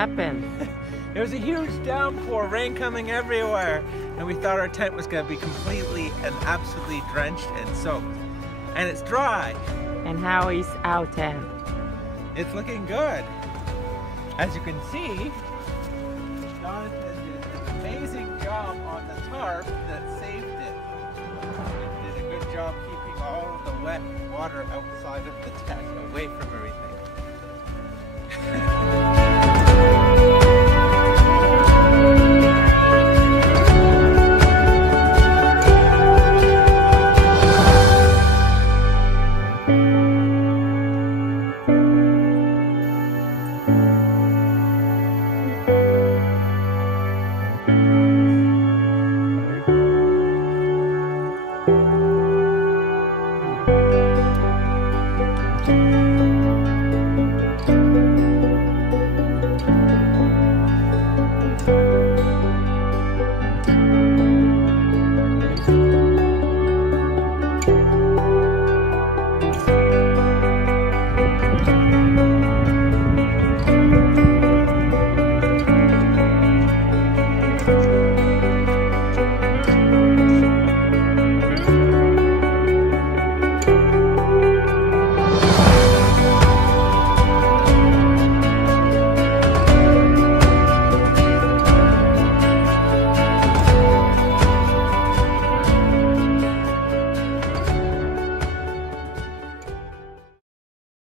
happened? It was a huge downpour, rain coming everywhere, and we thought our tent was going to be completely and absolutely drenched and soaked. And it's dry. And how is our tent? It's looking good. As you can see, Jonathan did an amazing job on the tarp that saved it. He did a good job keeping all of the wet water outside of the tent away from everything.